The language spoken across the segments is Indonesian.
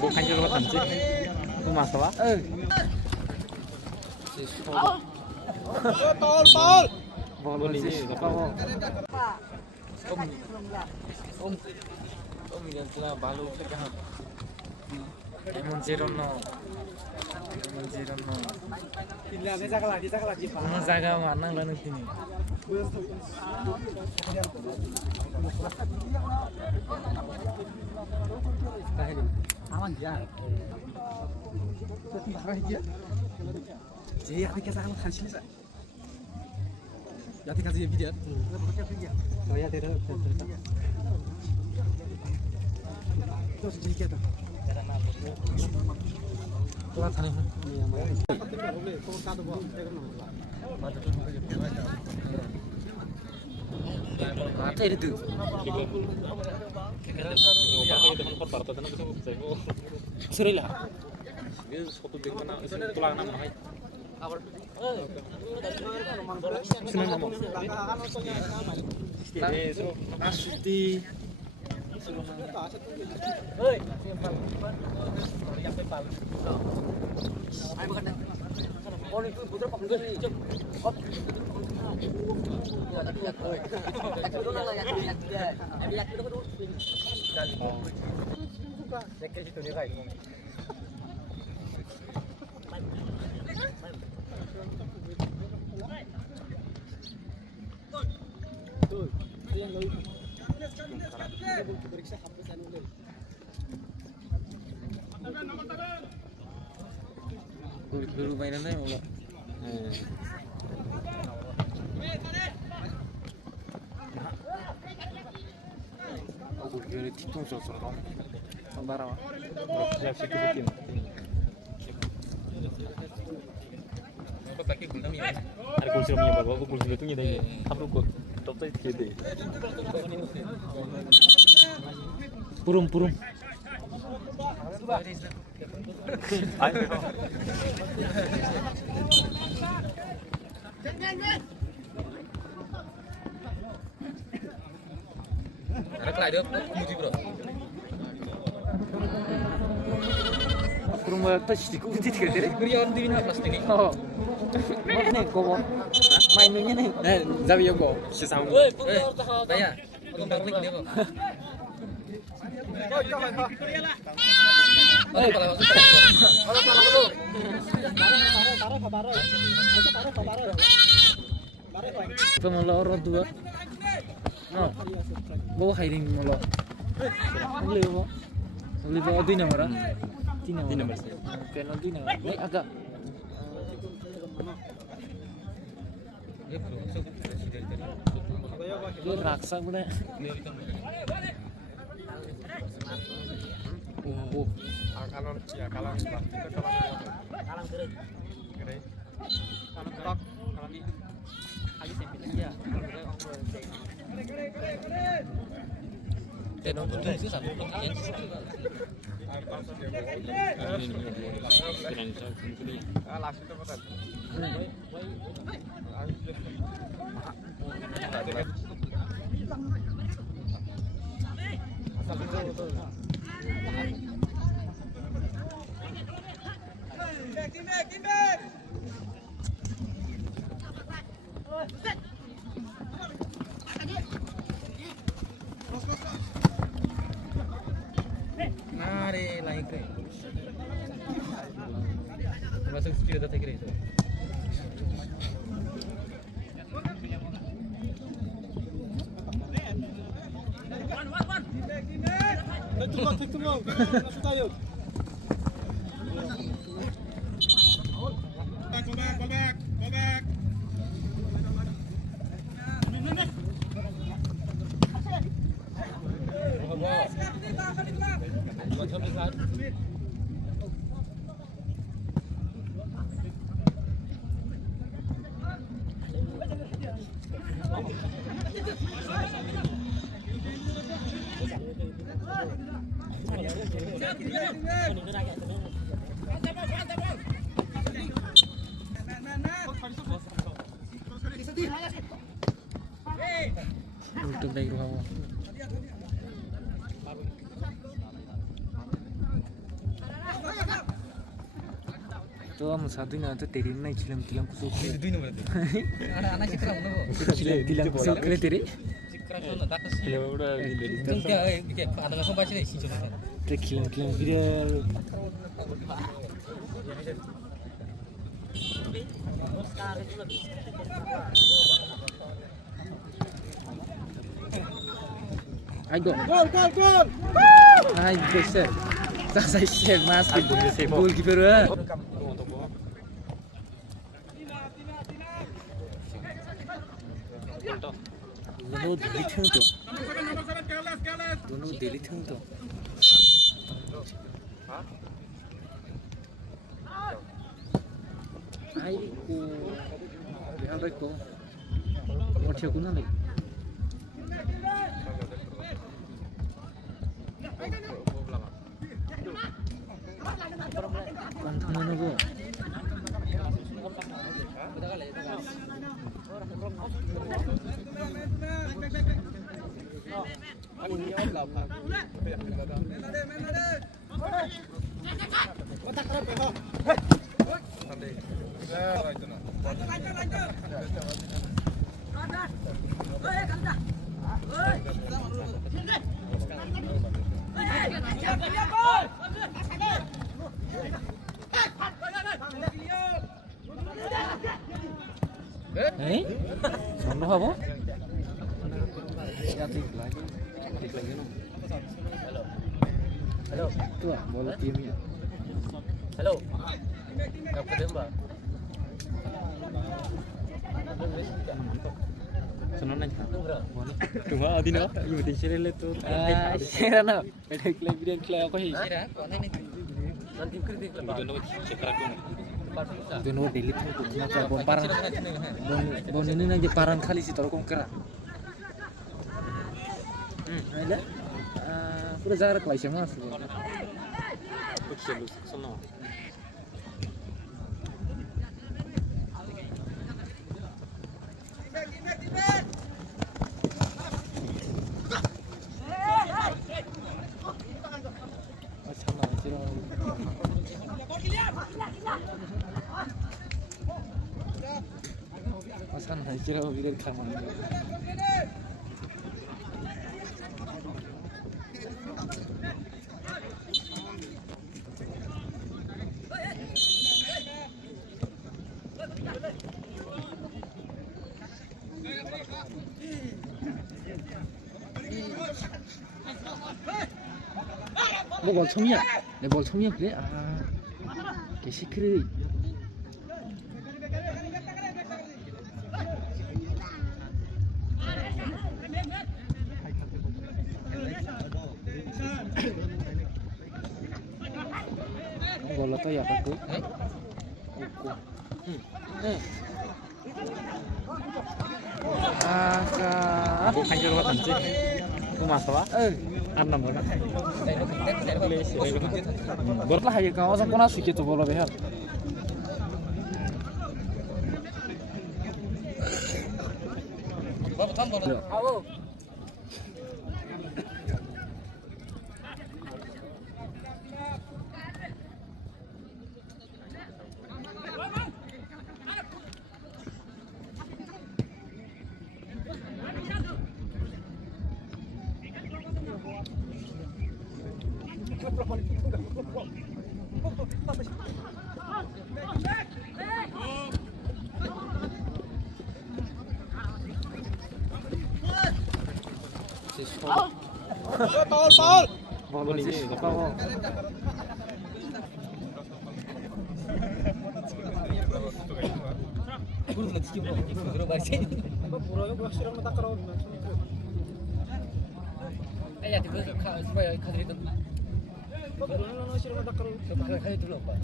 bukan julukan sih. Itu masalah. Paul. Bola ini kamu. Om ini telah balu sekarang. Emon Zirono. Mana jaga mana lalu sini. Aman dia. Jadi apa kita akan kansil sah? Ya kita jadi video. Oh ya tidak. Terus jadi kita. Tuhan sana. Mata itu. Serilah. Ini satu dengan tulang nama hai. Senang nama. Asuti. Dulu mainannya enggak. Aku kira itu sosok sembarang. Siap sedikit. Apa pakai gula mie? Ada gula mie bawa, aku gula itu nyedai. Aku kok tope jadi. Purum. Anak lah dia muji bro. Kurang banget sih, kau udah tiga dari. Kurian di mana plastik ini? Oh, mana kau? Mainnya nih. Zabi yo kau. Sesama. Tanya, aku balik dia kok. Pemula orang tua. No, bawa hiring mula. Boleh bawa di nomor. Di nomor. Kena di nomor. Ini agak. Dia raksa boleh. Kalau ini ayo sempit ya. Tenong betul sih satu yang Mari lagi kre. Masuk speed data kre. Take them out. Masuk tayo. Go back. Untuk dari rumah. तो हम साधु ना तो तेरी नहीं चिलम चिलम कुछ Duit nomor itu. Anak-anak sih kerap nopo. चिलम चिलम कुछ करे तेरे Kerap tuh tak sih. Itu kayak ada langsung baca deh sih cuma. ते चिलम चिलम viral Ayo Ayo sir tak saya share mas goalkeeper दोनों दिल्ली थे तो दोनों दिल्ली थे तो आई को यहाँ पे को और क्या कुना नहीं कंठा में वो sono apa? Ya tik lagi no. Halo. Tuh, bola timnya. Halo. Dapat tembak. Sono nanya. Boleh. Cuma adina, ibu di sini le tuh. Share na. Beda klub video klub apa sih? Nanti kritik lah. Dono delete itu kenapa bon parang bon ini aja parang kali sih tolong kera ada sudah jarak lah sih mas Masan hancur video kamar. 뭐 멀청이야? 내 멀청이야 그래? 아, 개 시크릿. bola tuh ya aku. Aku kan jual tanci. Aku masalah. Enam orang. Berlah ya kau asal kau nasi gitu bola behar. Bapak tambah. Awo. Paul. Bola ini. Paul. Guru lagi sih bro. Guru baca. Bro, gua sirang mata karo. Ya tiba supaya kader itu. Guru sirang mata karo. Supaya kader dulu, Pak.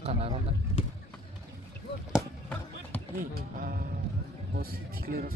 Kanaron dah. Nih, bos clear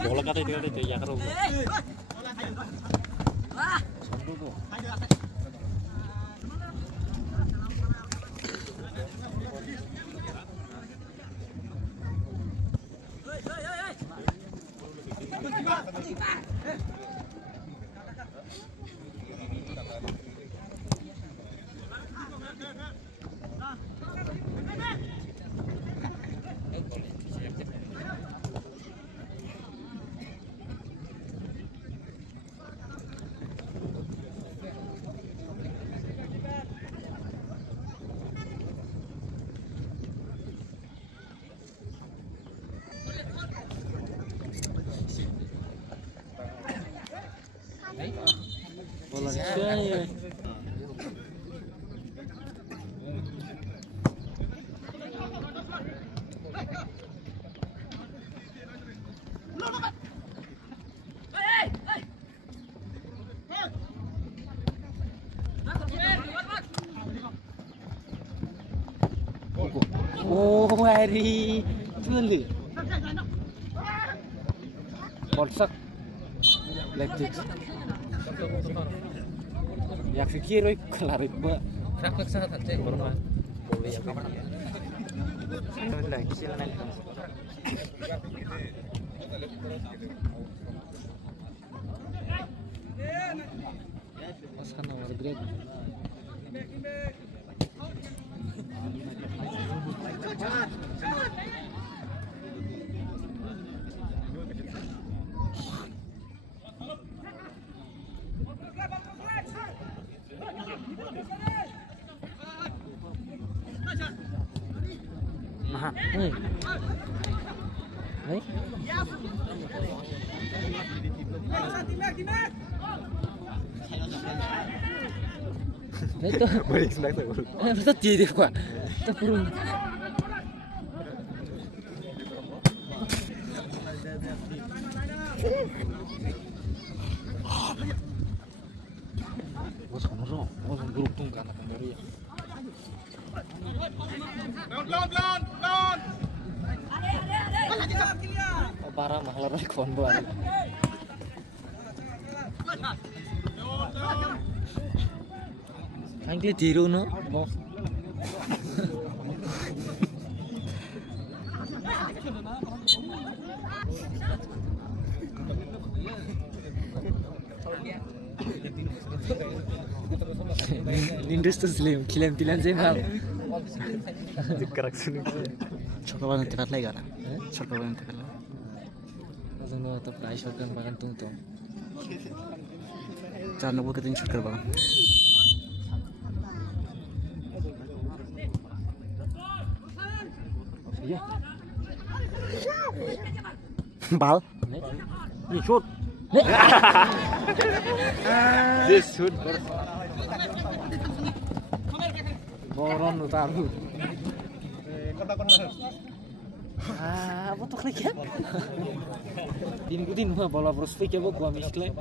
bola kata itu ya karo. Bola saya. Oh, hari dulu. Polsak. Leipzig. Ya pikir kelarik ba. Rakak sangat hati normal. Boleh ya kapan? Lagi silakan. Mas kan nomor grade. Nah, nih. Nih. Itu balik sebelah itu. Bisa jadi kok. Terpurung. Bos kamu bos buruk tuh kan akan dari. Oh, parah mah lari kombo. Angkli diru no. Nindus tuh slim, kilam-kilam zemal. Dikerak sini. Coba nanti tekat lagi kan? Coba nanti tekat lagi. Langsung no tetap naik shotgun bahkan tungtung. Jangan lupa ketin shotgun bang. Iya. Bal. Ini shoot. This shoot. Boron utaru. Ah, apa tuh klik ya? Din bola prospek ya gua miskle.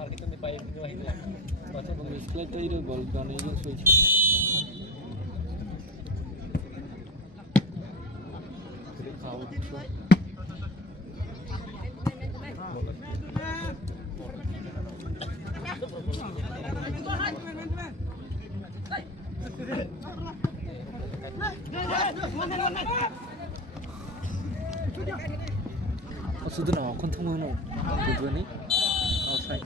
Misalnya itu bol kan ini switch. Jadi kau sudah nawa kontak mana? Tujuan ni? Outside.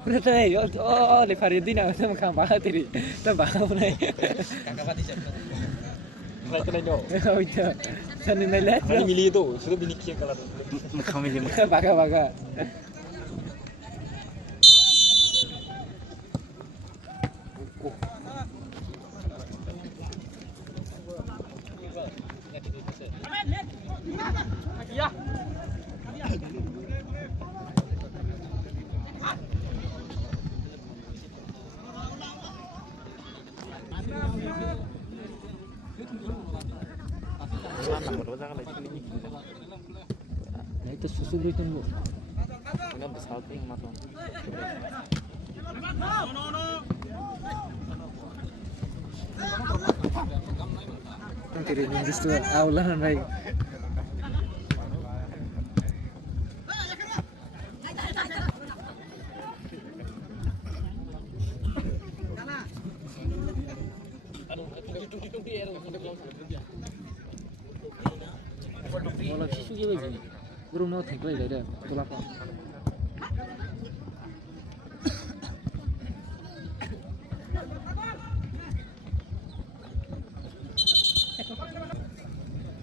Udah tadi, oh, lepas itu nak sama kamera tadi, tak bahu naik. Kamera di sana. Naik kena jauh. Oh itu, sana naik leh. Ini milih itu, sudah bini kian kalau. Kami lima. Baga. Nah itu susu berikan bu. Ini besar tu yang matang. Kan tidak ninjas tu, awalnya naik. Malah susu je lagi. Belum mau take lagi dah. Betul apa?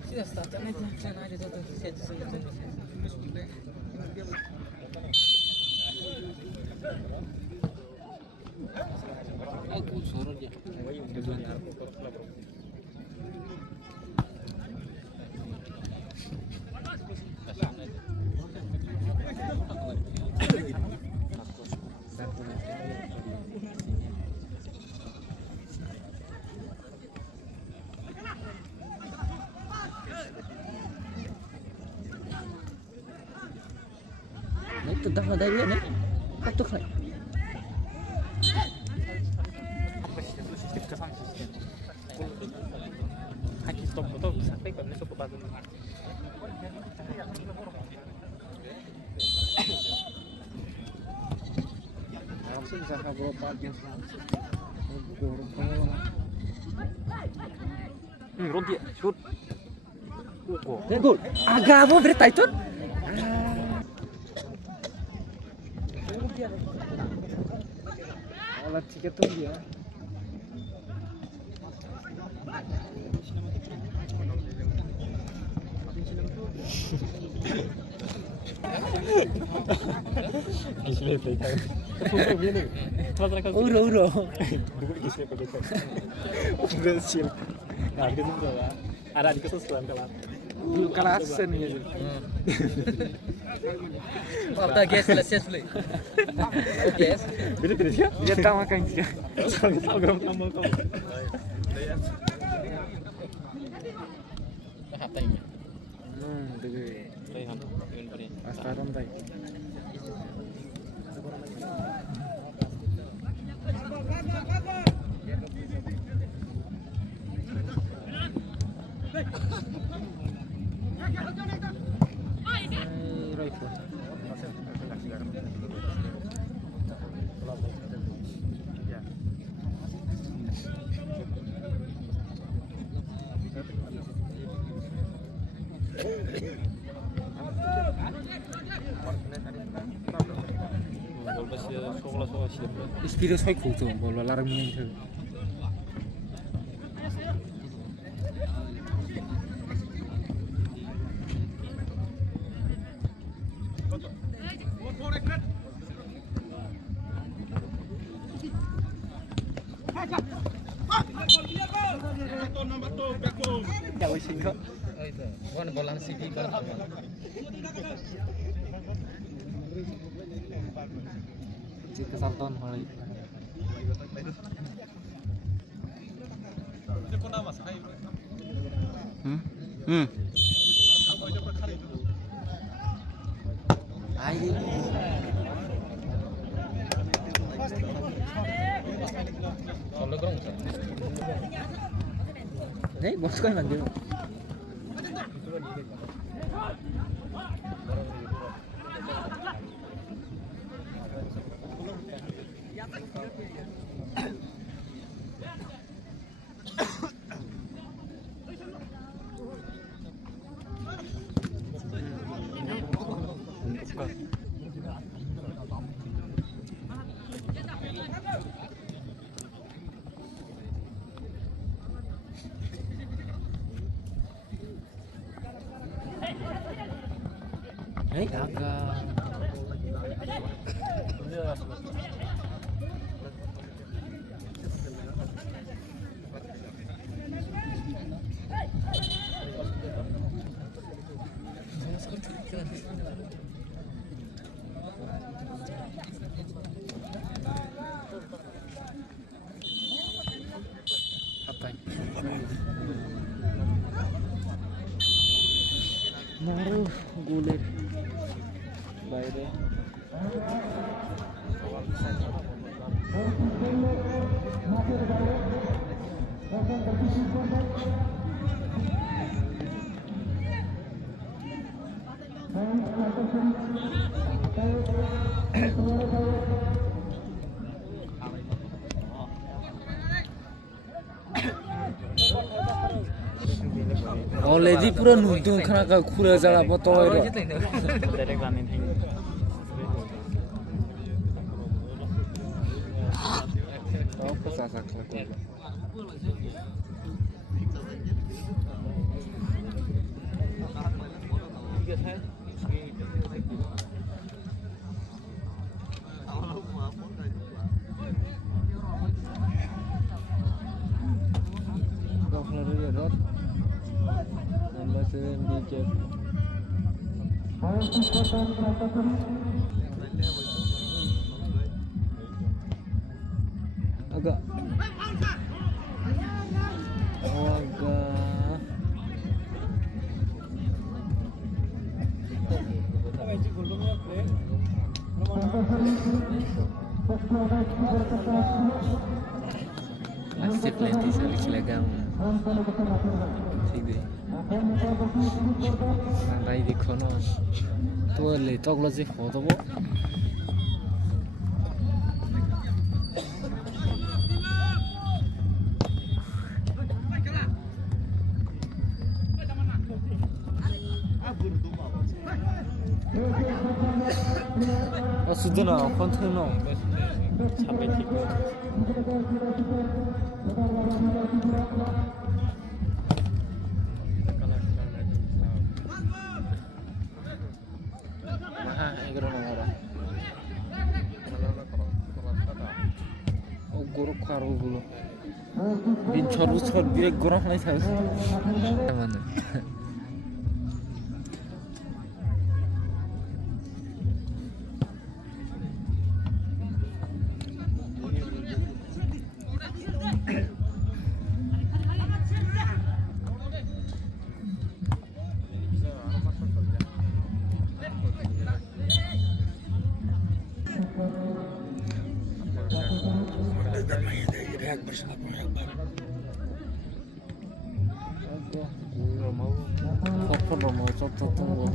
Sudah start nanti sana ada tu set. Aku suruh dia. Itu dah ada dia ni. Katuk ni. Haki stop tu sampai kau ni stop batu. Aku bisa kabur pagi. Roti shoot. Gol. Agak apa berita itu? Olah tiket tu dia. Kisah pekan. Foto begini. Uro. Dulu kisah pekan. Berhasil. Nah, kita tu lah. Ada di kesusu dalam. Dulu kalasan ni. After gas selesai boleh. Gas. Bila terus ya? Dia tahu makan dia. Program kamu. Apa ini? Dulu. Astaran tay. Spirit saya kuat tu, bola larang ni tu. Ya, wis singkok. Oh itu. Bukan bola segi kan. Jika Sarton mulai. Ayo. Kalau gerong. Nih, bos kan manggil. Kagak. Apa? Naruh gulir. Bayre. Already pura nudung kena ka khura jala botoi ro. Direct running thing. Apa sasa kelakon. Kau kalau dia rot. Number 7 DJ. Agak. Agak. Masih plenty sekali kilogram. Sige. Nanti di kono. Tuh letok lo sih foto bo. Sudah na, konten na. Sampai tiga. Mahal, igro na ngora. Oh, guru karo gulo. Bin choru chor birek goro nai thak. Mana? Foto mau foto tunggu.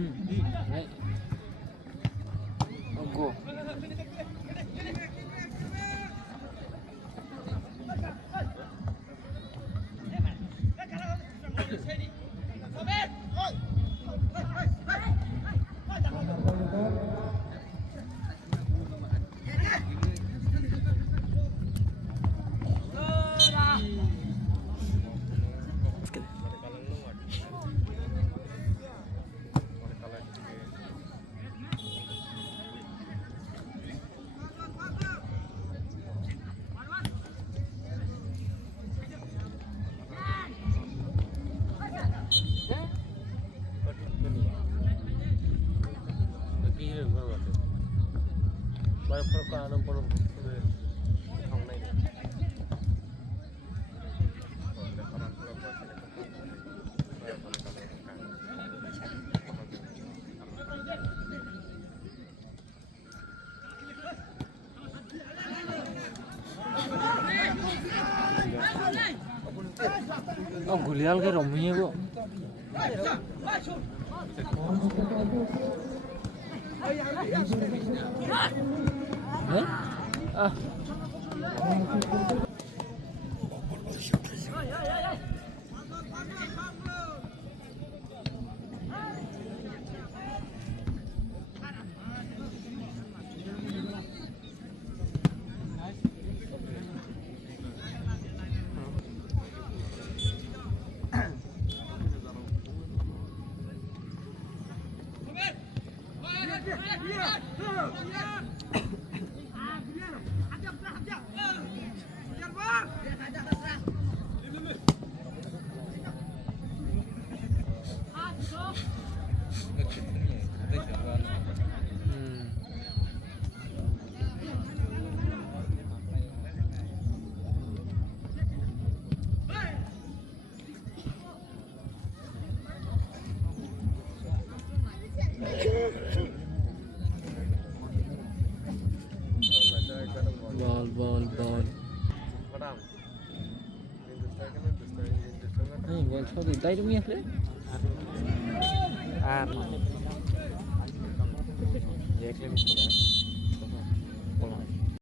Right. Oh, go. Oh, gulial ke rominya bu. Ah. Ball. Hey, ball sorry, dai তুমি আসলে? আর দেখলে